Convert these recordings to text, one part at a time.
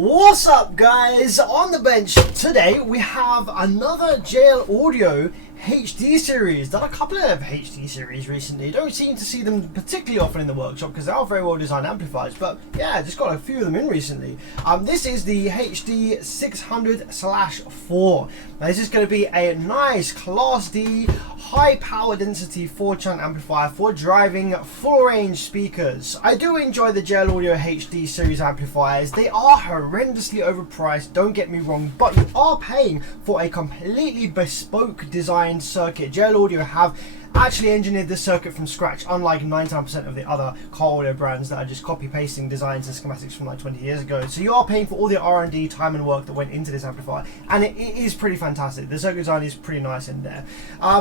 What's up, guys? On the bench today we have another JL Audio HD series. Done a couple of HD series recently. Don't seem to see them particularly often in the workshop because they are very well designed amplifiers, but yeah, just got a few of them in recently. This is the HD 600/4. Now this is going to be a nice Class D high power density 4-channel amplifier for driving full range speakers. I do enjoy the JL Audio HD series amplifiers. They are horrendously overpriced, don't get me wrong, but you are paying for a completely bespoke design circuit. JL Audio have actually engineered this circuit from scratch, unlike 99% of the other car audio brands that are just copy pasting designs and schematics from like 20 years ago. So you are paying for all the R&D time and work that went into this amplifier, and it is pretty fantastic. The circuit design is pretty nice in there.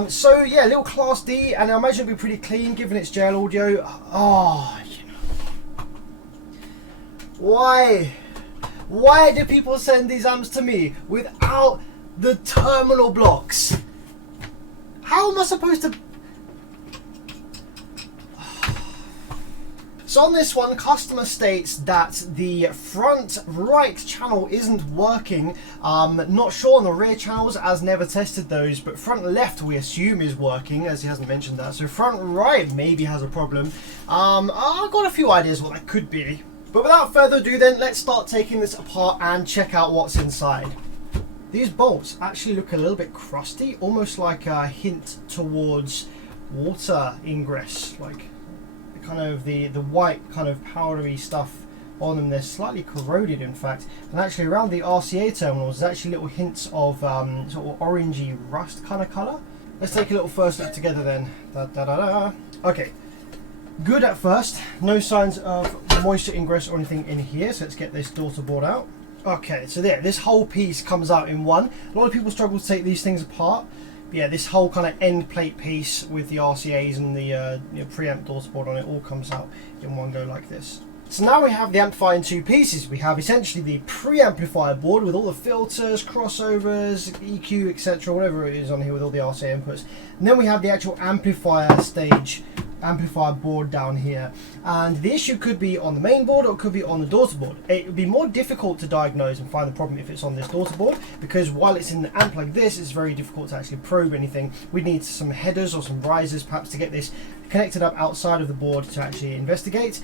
So yeah, little Class D, and I imagine it'll be pretty clean given it's JL Audio. Oh, you know, why do people send these amps to me without the terminal blocks? How am I supposed to... So on this one, customer states that the front right channel isn't working. Not sure on the rear channels, as never tested those, but front left we assume is working, as he hasn't mentioned that. So front right maybe has a problem. I've got a few ideas what that could be. But without further ado then, let's start taking this apart and check out what's inside. These bolts actually look a little bit crusty, almost like a hint towards water ingress, like kind of the white kind of powdery stuff on them. They're slightly corroded, in fact, and actually around the RCA terminals there's actually little hints of sort of orangey rust kind of colour. Let's take a little first look together then. Okay, good at first. No signs of moisture ingress or anything in here, so let's get this daughter board out. Okay, so there, this whole piece comes out in one. A lot of people struggle to take these things apart. But yeah, this whole kind of end plate piece with the RCAs and the preamp daughter board on it all comes out in one go like this. So now we have the amplifier in two pieces. We have essentially the pre-amplifier board with all the filters, crossovers, EQ, etc., whatever it is on here with all the RCA inputs. And then we have the actual amplifier stage, amplifier board down here, and the issue could be on the main board or it could be on the daughter board. It would be more difficult to diagnose and find the problem if it's on this daughter board, because while it's in the amp like this, it's very difficult to actually probe anything. We'd need some headers or some risers perhaps to get this connected up outside of the board to actually investigate.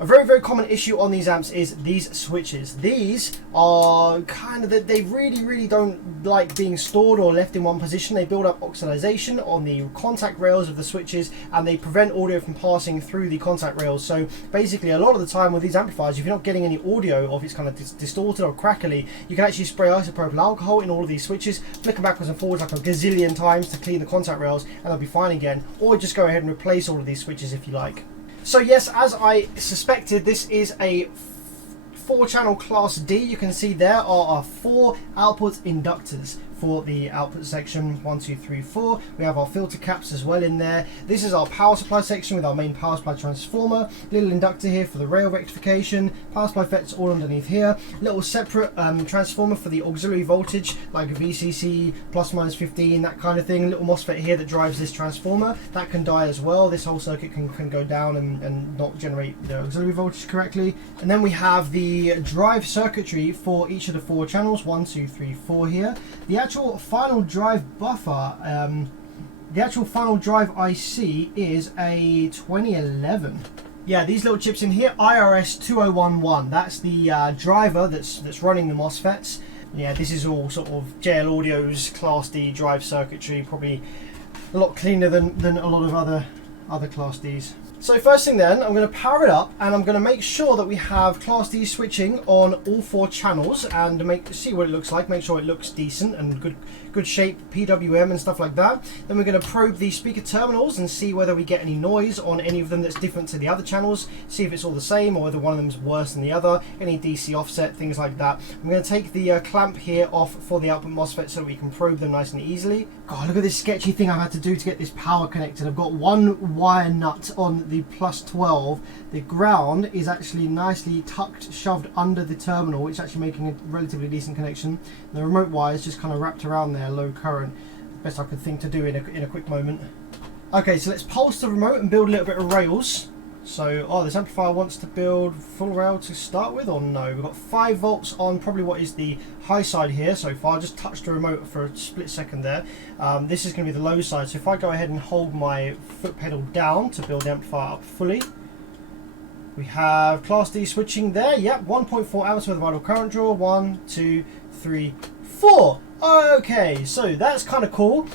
A very common issue on these amps is these switches. These are kind of, they really don't like being stored or left in one position. They build up oxidization on the contact rails of the switches, and they prevent audio from passing through the contact rails. So basically a lot of the time with these amplifiers, if you're not getting any audio or if it's kind of distorted or crackly, you can actually spray isopropyl alcohol in all of these switches, flick them backwards and forwards like a gazillion times to clean the contact rails, and they'll be fine again. Or just go ahead and replace all of these switches if you like. So yes, as I suspected, this is a 4-channel Class D. You can see there are our 4 output inductors for the output section. 1, 2, 3, 4. We have our filter caps as well in there. This is our power supply section with our main power supply transformer. Little inductor here for the rail rectification. Power supply FETs all underneath here. Little separate transformer for the auxiliary voltage, like VCC plus minus 15, that kind of thing. Little MOSFET here that drives this transformer. That can die as well. This whole circuit can go down and not generate the auxiliary voltage correctly. And then we have the drive circuitry for each of the 4 channels. 1, 2, 3, 4 here. The actual final drive buffer, the actual final drive IC is a 2011. Yeah, these little chips in here, IRS 2011. That's the driver that's running the MOSFETs. Yeah, this is all sort of JL Audio's Class D drive circuitry, probably a lot cleaner than a lot of other Class Ds. So first thing then, I'm going to power it up and I'm going to make sure that we have Class D switching on all 4 channels and see what it looks like, make sure it looks decent and good shape, PWM and stuff like that. Then we're going to probe the speaker terminals and see whether we get any noise on any of them that's different to the other channels, see if it's all the same or whether one of them is worse than the other, any DC offset, things like that. I'm going to take the clamp here off for the output MOSFET so that we can probe them nice and easily. God, look at this sketchy thing I've had to do to get this power connected. I've got one wire nut on the plus 12. The ground is actually nicely shoved under the terminal, which is actually making a relatively decent connection. The remote wire is just kind of wrapped around there, low current. Best I could think to do in a quick moment. Okay, so let's pulse the remote and build a little bit of rails. So, oh, this amplifier wants to build full rail to start with, or no? We've got 5 volts on probably what is the high side here so far. I just touched the remote for a split second there. This is going to be the low side. So if I go ahead and hold my foot pedal down to build the amplifier up fully, we have Class D switching there. Yep, 1.4 amps worth of idle current draw. 1, 2, 3, 4. Okay, so that's kind of cool.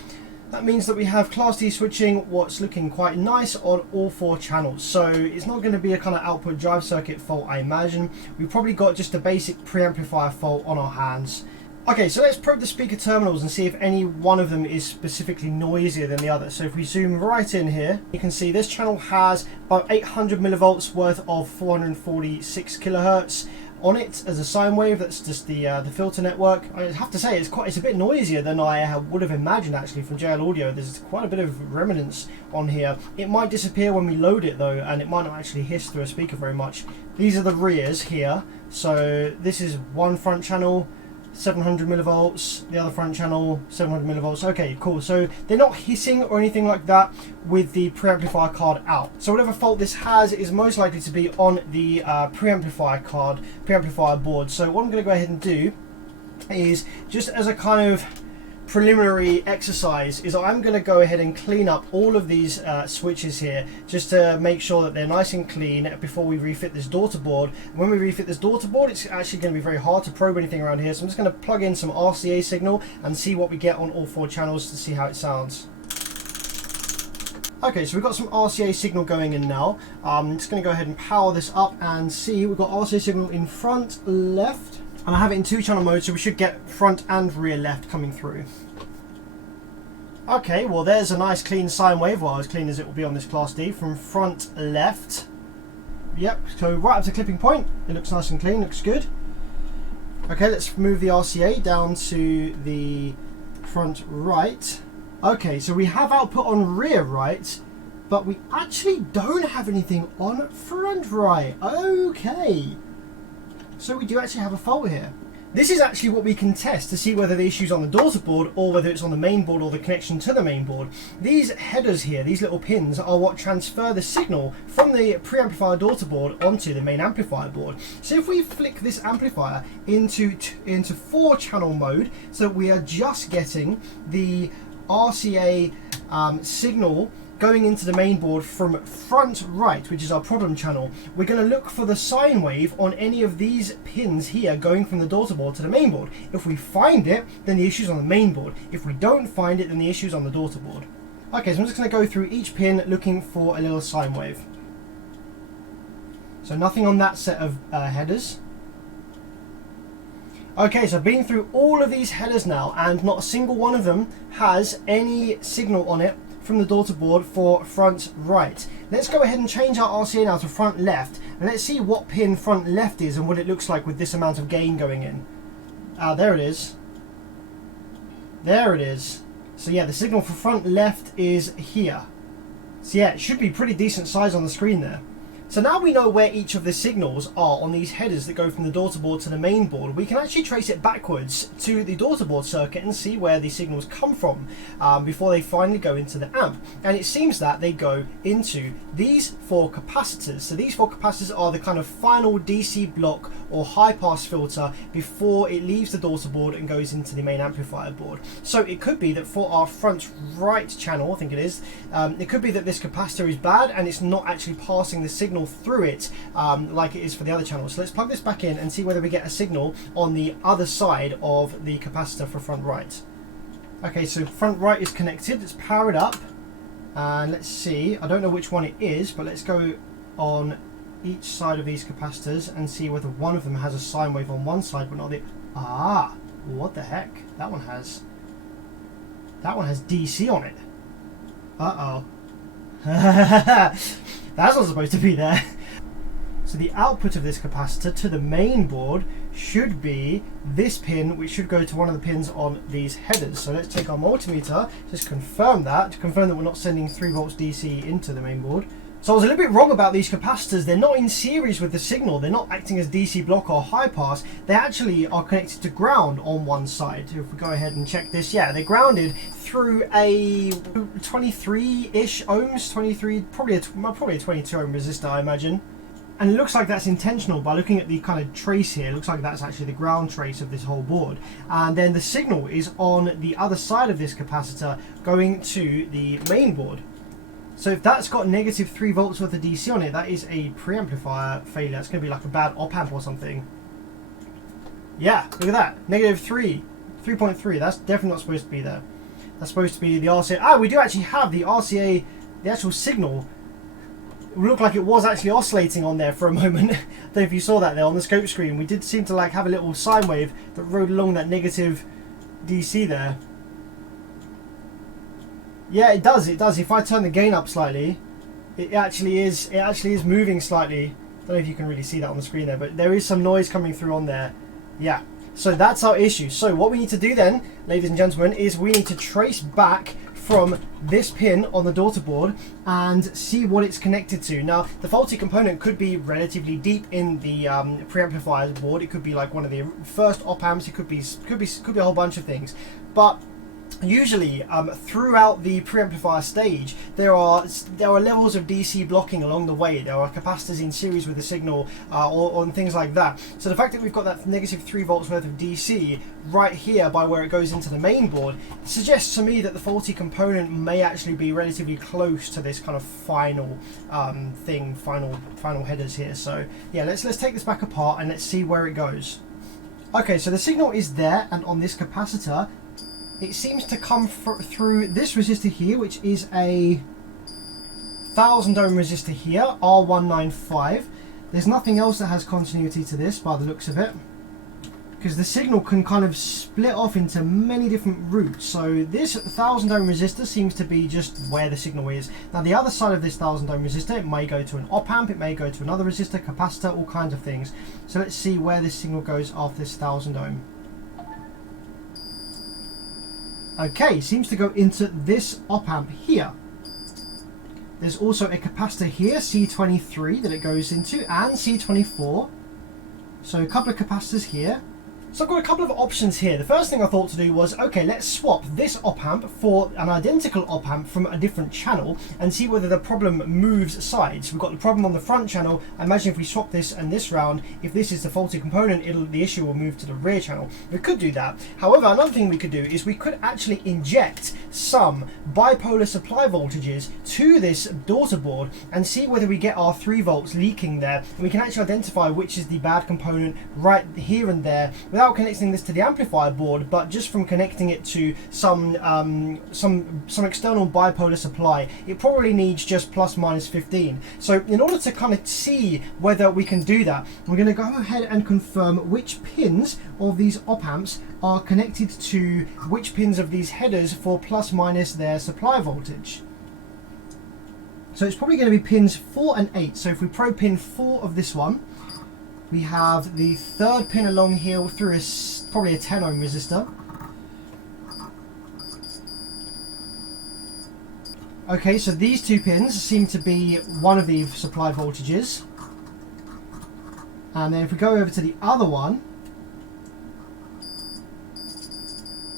That means that we have Class D switching, what's looking quite nice on all 4 channels. So it's not going to be a kind of output drive circuit fault, I imagine. We've probably got just a basic preamplifier fault on our hands. Okay, so let's probe the speaker terminals and see if any one of them is specifically noisier than the other. So if we zoom right in here, you can see this channel has about 800 millivolts worth of 446 kilohertz on it as a sine wave. That's just the filter network. I have to say it's a bit noisier than I would have imagined actually from JL Audio. There's quite a bit of remnants on here. It might disappear when we load it though, and it might not actually hiss through a speaker very much. These are the rears here. So this is one front channel, 700 millivolts, the other front channel 700 millivolts. Okay, cool. So they're not hissing or anything like that with the preamplifier card out. So whatever fault this has is most likely to be on the preamplifier board. So what I'm going to go ahead and do is, just as a kind of preliminary exercise, is I'm going to go ahead and clean up all of these switches here, just to make sure that they're nice and clean before we refit this daughter board. When we refit this daughter board, it's actually going to be very hard to probe anything around here, so I'm just going to plug in some RCA signal and see what we get on all 4 channels to see how it sounds. Okay, so we've got some RCA signal going in now. I'm just going to go ahead and power this up and see. We've got RCA signal in front, left, and I have it in 2-channel mode, so we should get front and rear left coming through. Okay, well there's a nice clean sine wave, well as clean as it will be on this Class D, from front left. Yep, so right up to clipping point, it looks nice and clean, looks good. Okay, let's move the RCA down to the front right. Okay, so we have output on rear right, but we actually don't have anything on front right. Okay. So we do actually have a fault here. This is actually what we can test to see whether the issue's on the daughter board or whether it's on the main board or the connection to the main board. These headers here, these little pins, are what transfer the signal from the preamplifier daughter board onto the main amplifier board. So if we flick this amplifier into 4-channel mode, so we are just getting the RCA signal going into the main board from front right, which is our problem channel, we're going to look for the sine wave on any of these pins here going from the daughter board to the main board. If we find it, then the issue's on the main board. If we don't find it, then the issue's on the daughter board. Okay, so I'm just going to go through each pin looking for a little sine wave. So nothing on that set of headers. Okay, so I've been through all of these headers now, and not a single one of them has any signal on it from the daughter board for front right. Let's go ahead and change our RCA now to front left, and let's see what pin front left is and what it looks like with this amount of gain going in. There it is. There it is. So yeah, the signal for front left is here. So yeah, it should be pretty decent size on the screen there. So now we know where each of the signals are on these headers that go from the daughter board to the main board. We can actually trace it backwards to the daughter board circuit and see where the signals come from before they finally go into the amp. And it seems that they go into these 4 capacitors. So these 4 capacitors are the kind of final DC block or high pass filter before it leaves the daughter board and goes into the main amplifier board. So it could be that for our front right channel, I think it is, it could be that this capacitor is bad and it's not actually passing the signal through it like it is for the other channels. So let's plug this back in and see whether we get a signal on the other side of the capacitor for front right. Okay, so front right is connected, it's powered up, and let's see, I don't know which one it is, but let's go on each side of these capacitors and see whether one of them has a sine wave on one side but not the... what the heck, that one has DC on it. That's not supposed to be there. So the output of this capacitor to the main board should be this pin, which should go to one of the pins on these headers. So let's take our multimeter, just confirm that, to confirm that we're not sending 3 volts DC into the main board. So I was a little bit wrong about these capacitors. They're not in series with the signal. They're not acting as DC block or high pass. They actually are connected to ground on one side. If we go ahead and check this, yeah, they're grounded through a 23-ish ohms, 23, probably a 22 ohm resistor, I imagine. And it looks like that's intentional by looking at the kind of trace here. It looks like that's actually the ground trace of this whole board. And then the signal is on the other side of this capacitor going to the main board. So if that's got negative 3 volts worth of DC on it, that is a preamplifier failure. It's going to be like a bad op amp or something. Yeah, look at that. Negative 3.3. That's definitely not supposed to be there. That's supposed to be the RCA. Ah, we do actually have the RCA, the actual signal. It looked like it was actually oscillating on there for a moment. I don't know if you saw that there on the scope screen. We did seem to like have a little sine wave that rode along that negative DC there. Yeah, it does. It does. If I turn the gain up slightly, it actually is moving slightly. I don't know if you can really see that on the screen there, but there is some noise coming through on there. Yeah. So that's our issue. So what we need to do then, ladies and gentlemen, is we need to trace back from this pin on the daughter board and see what it's connected to. Now, the faulty component could be relatively deep in the preamplifier board. It could be like one of the first op amps. It could be a whole bunch of things, but usually throughout the preamplifier stage there are levels of DC blocking along the way. There are capacitors in series with the signal or things like that. So the fact that we've got that negative 3 volts worth of DC right here by where it goes into the main board suggests to me that the faulty component may actually be relatively close to this kind of final final headers here. So yeah, let's take this back apart and let's see where it goes. Okay, so the signal is there, and on this capacitor it seems to come through this resistor here, which is a 1000 ohm resistor here, R195. There's nothing else that has continuity to this by the looks of it, because the signal can kind of split off into many different routes. So this 1000 ohm resistor seems to be just where the signal is. Now the other side of this 1000 ohm resistor, it may go to an op amp, it may go to another resistor, capacitor, all kinds of things. So let's see where this signal goes after this 1000 ohm. Okay, seems to go into this op amp here. There's also a capacitor here, C23, that it goes into, and C24. So a couple of capacitors here. So I've got a couple of options here. The first thing I thought to do was, okay, let's swap this op amp for an identical op amp from a different channel and see whether the problem moves sides. We've got the problem on the front channel. I imagine if we swap this and this round, if this is the faulty component, the issue will move to the rear channel. We could do that. However, another thing we could do is we could actually inject some bipolar supply voltages to this daughter board and see whether we get our 3 volts leaking there. And we can actually identify which is the bad component right here and there, without connecting this to the amplifier board, but just from connecting it to some external bipolar supply. It probably needs just plus minus 15. So in order to kind of see whether we can do that, we're going to go ahead and confirm which pins of these op amps are connected to which pins of these headers for plus minus their supply voltage. So it's probably going to be pins 4 and 8. So if we probe pin 4 of this one, we have the third pin along here through probably a 10 ohm resistor. Okay, so these 2 pins seem to be one of the supply voltages. And then if we go over to the other one,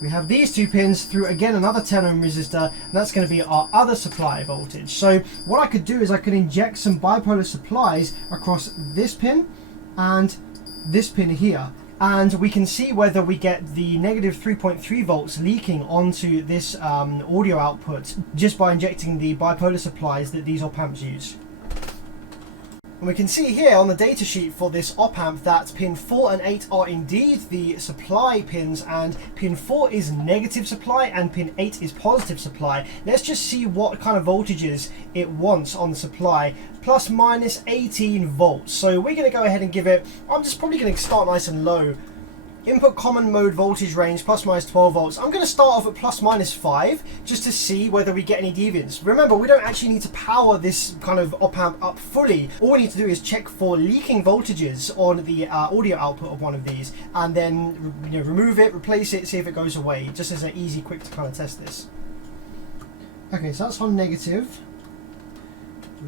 we have these 2 pins through again another 10 ohm resistor, and that's going to be our other supply voltage. So what I could do is I could inject some bipolar supplies across this pin and this pin here, and we can see whether we get the negative 3.3 volts leaking onto this audio output just by injecting the bipolar supplies that these op amps use. And we can see here on the datasheet for this op amp that pin 4 and 8 are indeed the supply pins, and pin 4 is negative supply and pin 8 is positive supply. Let's just see what kind of voltages it wants on the supply. Plus minus 18 volts. So we're going to go ahead and give it, I'm just probably going to start nice and low. Input common mode voltage range plus minus 12 volts. I'm going to start off at plus minus 5 just to see whether we get any deviance. Remember, we don't actually need to power this kind of op amp up fully. All we need to do is check for leaking voltages on the audio output of one of these, and then remove it, replace it, see if it goes away, just as an easy, quick to kind of test this. Okay, so that's on negative.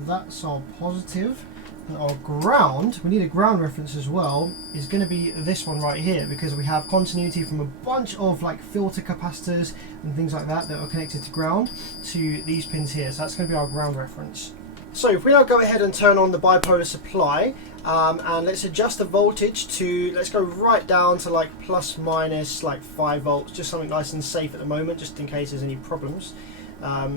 that's our positive. And our ground, we need a ground reference as well, is going to be this one right here, because we have continuity from a bunch of like filter capacitors and things like that that are connected to ground to these pins here. So that's going to be our ground reference. So if we now go ahead and turn on the bipolar supply, and let's adjust the voltage to, let's go right down to like plus minus like 5 volts, just something nice and safe at the moment, just in case there's any problems.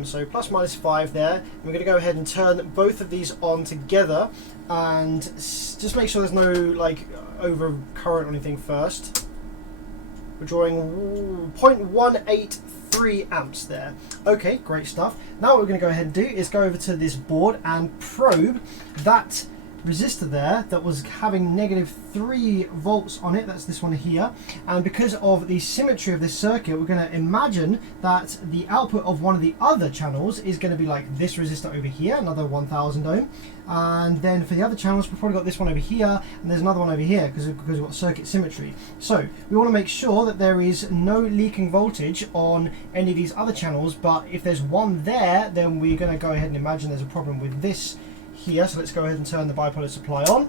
So plus minus 5 there. And we're going to go ahead and turn both of these on together and just make sure there's no like over current or anything first. We're drawing 0.183 amps there. Okay, great stuff. Now what we're going to go ahead and do is go over to this board and probe that resistor there that was having -3 volts on it. That's this one here, and because of the symmetry of this circuit, we're going to imagine that the output of one of the other channels is going to be like this resistor over here, another 1000 ohm, and then for the other channels we've probably got this one over here and there's another one over here because we've got circuit symmetry. So we want to make sure that there is no leaking voltage on any of these other channels, but if there's one there, then we're going to go ahead and imagine there's a problem with this here. So let's go ahead and turn the bipolar supply on.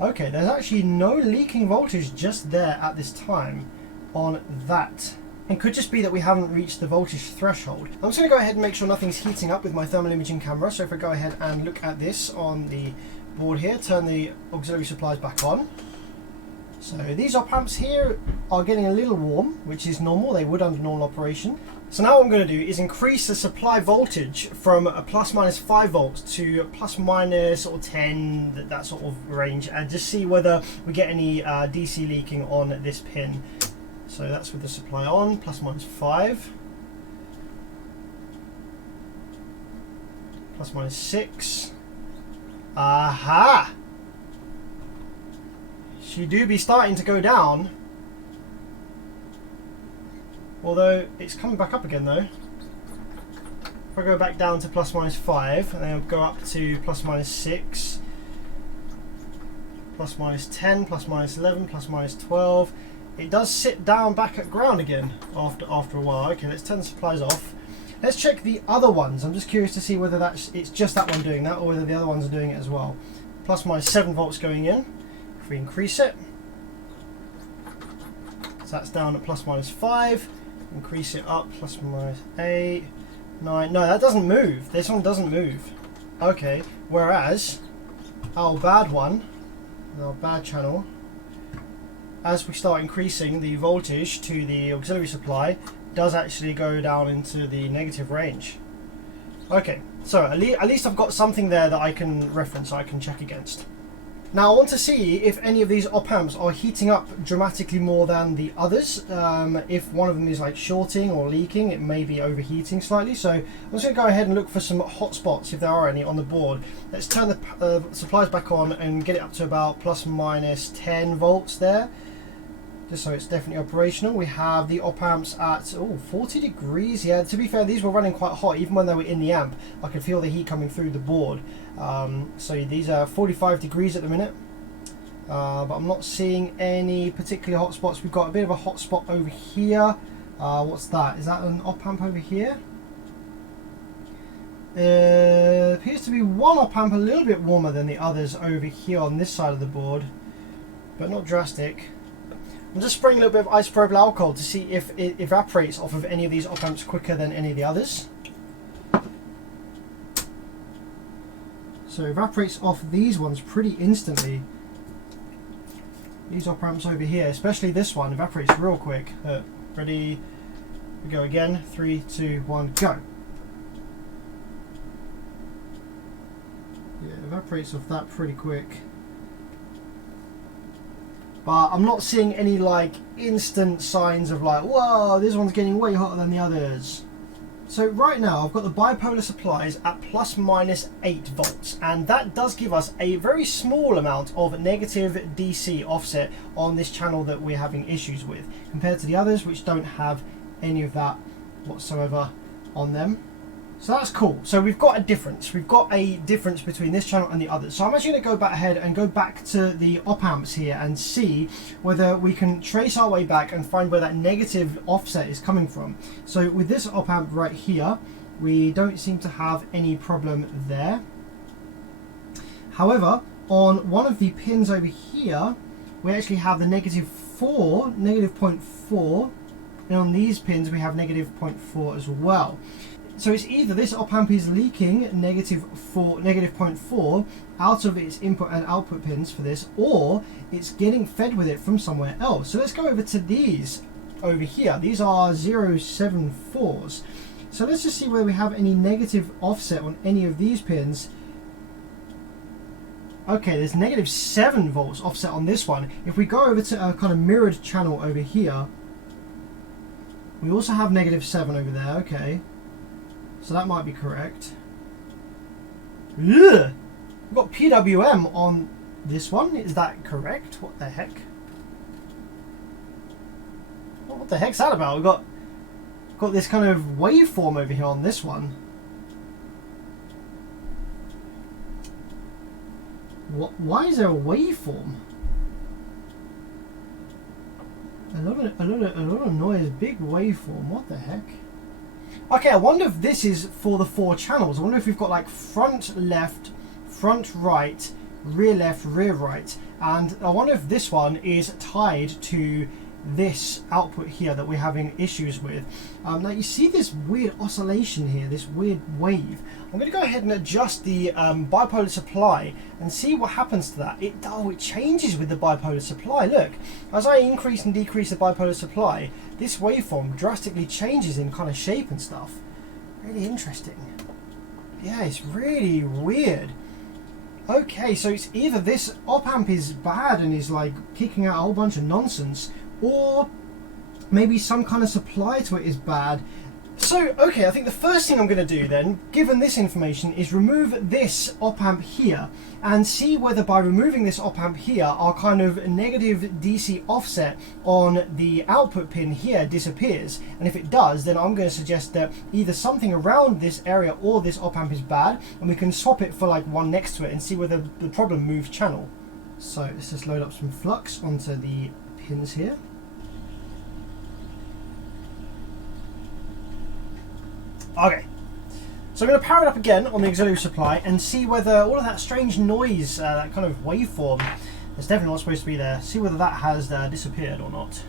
Okay, there's actually no leaking voltage just there at this time on that. It could just be that we haven't reached the voltage threshold. I'm just going to go ahead and make sure nothing's heating up with my thermal imaging camera. So if I go ahead and look at this on the board here, turn the auxiliary supplies back on. So these op amps here are getting a little warm, which is normal, they would under normal operation. So now what I'm going to do is increase the supply voltage from a plus minus 5 volts to plus minus sort of 10, that sort of range, and just see whether we get any DC leaking on this pin. So that's with the supply on, plus minus 5, plus minus 6. Aha! She do be starting to go down. Although it's coming back up again though. If I go back down to plus minus 5 and then I'll go up to plus minus 6, plus minus 10, plus minus 11, plus minus 12, it does sit down back at ground again after a while. Okay, let's turn the supplies off. Let's check the other ones. I'm just curious to see whether it's just that one doing that or whether the other ones are doing it as well. Plus minus 7 volts going in. If we increase it, so that's down at plus minus 5. Increase it up, plus minus 8, 9. No, that doesn't move. This one doesn't move. Okay, whereas our bad one, our bad channel, as we start increasing the voltage to the auxiliary supply, does actually go down into the negative range. Okay, so at least I've got something there that I can reference, I can check against. Now I want to see if any of these op amps are heating up dramatically more than the others. If one of them is like shorting or leaking, it may be overheating slightly. So I'm just going to go ahead and look for some hot spots if there are any on the board. Let's turn the supplies back on and get it up to about plus minus 10 volts there, just so it's definitely operational. We have the op amps at 40 degrees. Yeah, to be fair, these were running quite hot even when they were in the amp. I could feel the heat coming through the board. So these are 45 degrees at the minute, but I'm not seeing any particular hot spots. We've got a bit of a hot spot over here. What's that? Is that an op amp over here? Appears to be one op amp a little bit warmer than the others over here on this side of the board, but not drastic. I'm just spraying a little bit of isopropyl alcohol to see if it evaporates off of any of these op amps quicker than any of the others. So it evaporates off these ones pretty instantly. These op amps over here, especially this one, evaporates real quick. Ready? We go again. 3, 2, 1, go. Yeah, it evaporates off that pretty quick. But I'm not seeing any like instant signs of like, whoa, this one's getting way hotter than the others. So right now I've got the bipolar supplies at plus minus 8 volts, and that does give us a very small amount of negative DC offset on this channel that we're having issues with, compared to the others which don't have any of that whatsoever on them. So that's cool. So we've got a difference. We've got a difference between this channel and the others. So I'm actually going to go back ahead and go back to the op amps here and see whether we can trace our way back and find where that negative offset is coming from. So with this op amp right here, We don't seem to have any problem there. However, on one of the pins over here, we actually have the -4, -0.4, and on these pins we have -0.4 as well. So it's either this op amp is leaking -0.4 out of its input and output pins for this, or it's getting fed with it from somewhere else. So let's go over to these over here. These are 0.74s. So let's just see whether we have any negative offset on any of these pins. Okay, there's -7 volts offset on this one. If we go over to a kind of mirrored channel over here, we also have -7 over there. Okay, so that might be correct. Ugh! We've got PWM on this one. Is that correct? What the heck? What the heck's that about? We've got this kind of waveform over here on this one. Why is there a waveform? A lot of noise, big waveform. What the heck? Okay, I wonder if this is for the 4 channels. I wonder if we've got like front left, front right, rear left, rear right, and I wonder if this one is tied to this output here that we're having issues with. Now you see this weird oscillation here, this weird wave. I'm going to go ahead and adjust the bipolar supply and see what happens to that. It changes with the bipolar supply. Look, as I increase and decrease the bipolar supply, this waveform drastically changes in kind of shape and stuff. Really interesting. Yeah, it's really weird. Okay, so it's either this op amp is bad and is like kicking out a whole bunch of nonsense, or maybe some kind of supply to it is bad. So, okay, I think the first thing I'm going to do then, given this information, is remove this op amp here and see whether by removing this op amp here, our kind of negative DC offset on the output pin here disappears. And if it does, then I'm going to suggest that either something around this area or this op amp is bad, and we can swap it for like one next to it and see whether the problem moves channel. So let's just load up some flux onto the pins here. Okay, so I'm going to power it up again on the auxiliary supply and see whether all of that strange noise, that kind of waveform that's definitely not supposed to be there, see whether that has disappeared or not.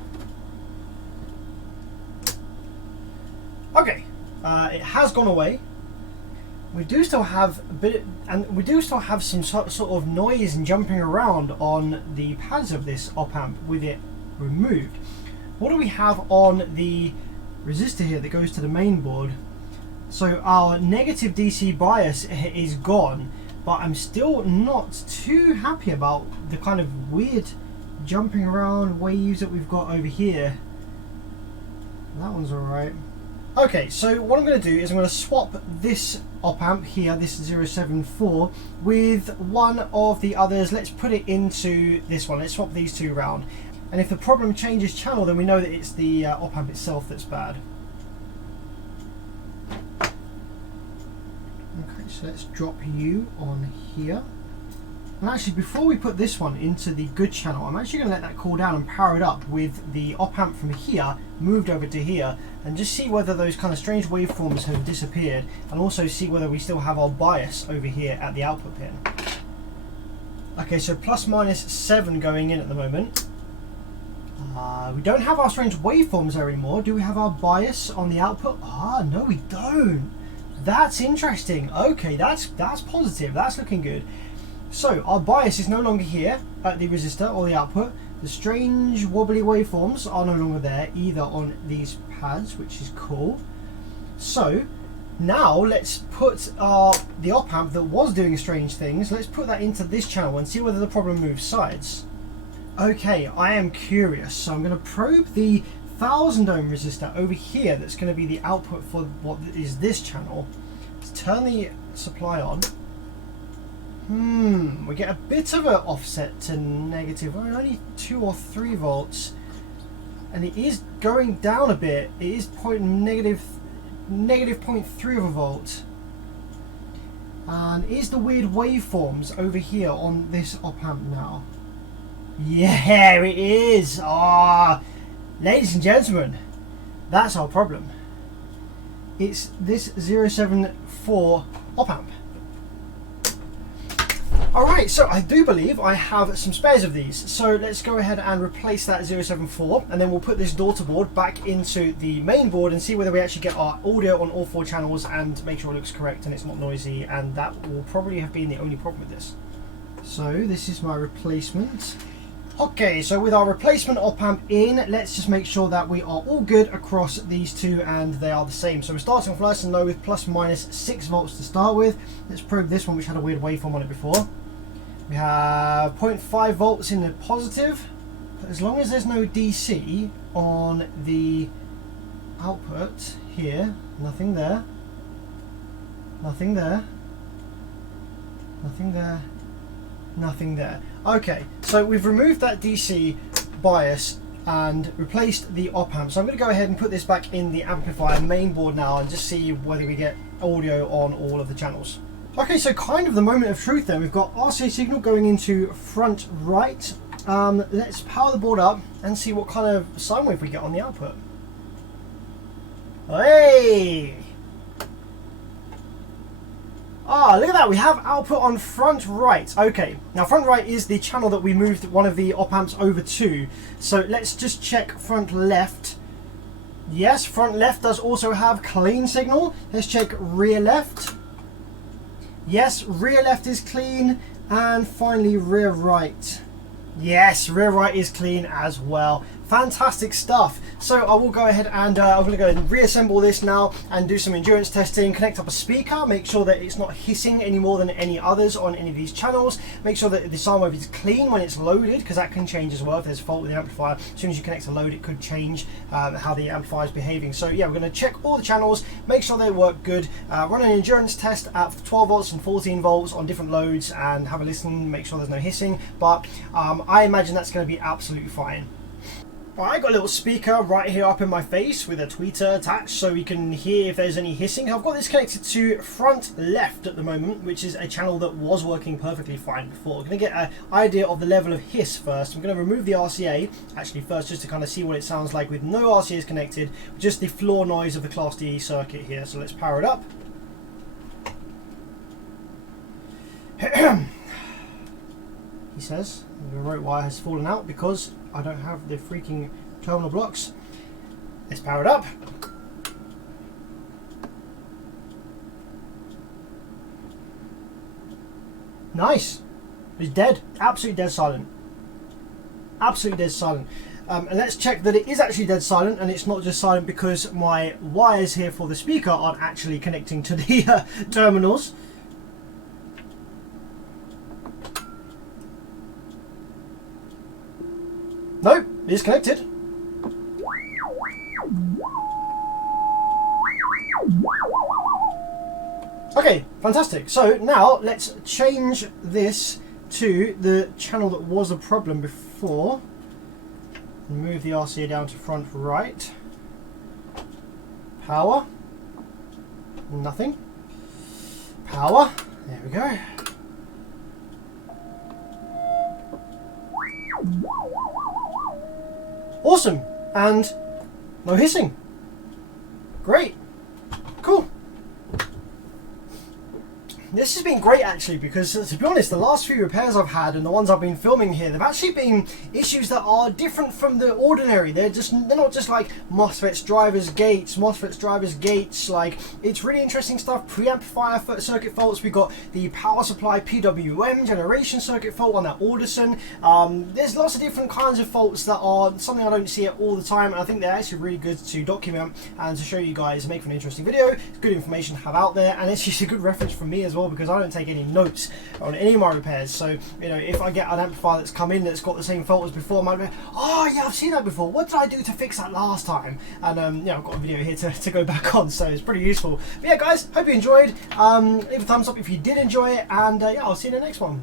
Okay, it has gone away. We do still have a bit, and we do still have some sort of noise and jumping around on the pads of this op amp with it removed. What do we have on the resistor here that goes to the main board? So our negative DC bias is gone, but I'm still not too happy about the kind of weird jumping around waves that we've got over here. That one's alright. Okay, so what I'm going to do is I'm going to swap this op amp here, this 074, with one of the others. Let's put it into this one. Let's swap these two around. And if the problem changes channel, then we know that it's the op amp itself that's bad. So let's drop you on here. And actually, before we put this one into the good channel, I'm actually going to let that cool down and power it up with the op amp from here moved over to here, and just see whether those kind of strange waveforms have disappeared, and also see whether we still have our bias over here at the output pin. Okay, so ±7 going in at the moment. We don't have our strange waveforms there anymore. Do we have our bias on the output? No, we don't. That's interesting. Okay, that's positive. That's looking good. So our bias is no longer here at the resistor or the output. The strange wobbly waveforms are no longer there either on these pads, which is cool. So now let's put the op amp that was doing strange things, let's put that into this channel and see whether the problem moves sides. Okay, I am curious. So I'm going to probe the 1000 ohm resistor over here that's going to be the output for what is this channel. Let's turn the supply on. We get a bit of an offset to negative, only 2 or 3 volts, and it is going down a bit. It is negative 0.3 of a volt, and is the weird waveforms over here on this op amp now. Yeah, it is. Ladies and gentlemen, that's our problem. it's this 074 op amp. Alright, so I do believe I have some spares of these. So let's go ahead and replace that 074, and then we'll put this daughter board back into the main board and see whether we actually get our audio on all 4 channels and make sure it looks correct and it's not noisy, and that will probably have been the only problem with this. So this is my replacement. Okay, so with our replacement op amp in, let's just make sure that we are all good across these two and they are the same. So we're starting off nice and low with plus minus 6 volts to start with. Let's probe this one, which had a weird waveform on it before. We have 0.5 volts in the positive, but as long as there's no DC on the output here, nothing there, nothing there, nothing there, nothing there. Okay, so we've removed that DC bias and replaced the op amp. So I'm going to go ahead and put this back in the amplifier main board now and just see whether we get audio on all of the channels. Okay, so kind of the moment of truth there. We've got RCA signal going into front right. Let's power the board up and see what kind of sine wave we get on the output. Hey! Ah, look at that, we have output on front right. Okay, now front right is the channel that we moved one of the op amps over to. So let's just check front left. Yes, front left does also have clean signal. Let's check rear left. Yes, rear left is clean. And finally rear right. Yes, rear right is clean as well. Fantastic stuff. So I will go ahead and I'm going to go and reassemble this now and do some endurance testing, connect up a speaker, make sure that it's not hissing any more than any others on any of these channels, make sure that the sine wave is clean when it's loaded, because that can change as well if there's a fault with the amplifier. As soon as you connect a load, it could change how the amplifier is behaving. So yeah, we're going to check all the channels, make sure they work good, run an endurance test at 12 volts and 14 volts on different loads and have a listen, make sure there's no hissing, but I imagine that's going to be absolutely fine. Right, I got a little speaker right here up in my face with a tweeter attached so we can hear if there's any hissing. I've got this connected to front left at the moment, which is a channel that was working perfectly fine before. We're going to get an idea of the level of hiss first. I'm going to remove the RCA actually first just to kind of see what it sounds like with no RCAs connected, just the floor noise of the Class D circuit here. So let's power it up. He says the remote wire has fallen out because I don't have the freaking terminal blocks. Let's power it up. Nice. It's dead. Absolutely dead silent. Absolutely dead silent. And let's check that it is actually dead silent and it's not just silent because my wires here for the speaker aren't actually connecting to the terminals. Nope, it is connected. Okay, fantastic. So now let's change this to the channel that was a problem before. Move the RCA down to front right. Power. Nothing. Power. There we go. Awesome, and no hissing. Great, cool. This has been great actually, because to be honest, the last few repairs I've had and the ones I've been filming here, they've actually been issues that are different from the ordinary. They're not just like MOSFETs, drivers, gates, MOSFETs, drivers, gates. Like, it's really interesting stuff. Preamplifier circuit faults. We've got the power supply PWM generation circuit fault on that Alderson. There's lots of different kinds of faults that are something I don't see it all the time, and I think they're actually really good to document and to show you guys, make for an interesting video. It's good information to have out there, and it's just a good reference for me as well, because I don't take any notes on any of my repairs. So, you know, if I get an amplifier that's come in that's got the same fault as before, I might be like, oh yeah, I've seen that before. What did I do to fix that last time? And yeah, I've got a video here to go back on, so it's pretty useful. But yeah, guys, hope you enjoyed. Leave a thumbs up if you did enjoy it, and yeah, I'll see you in the next one.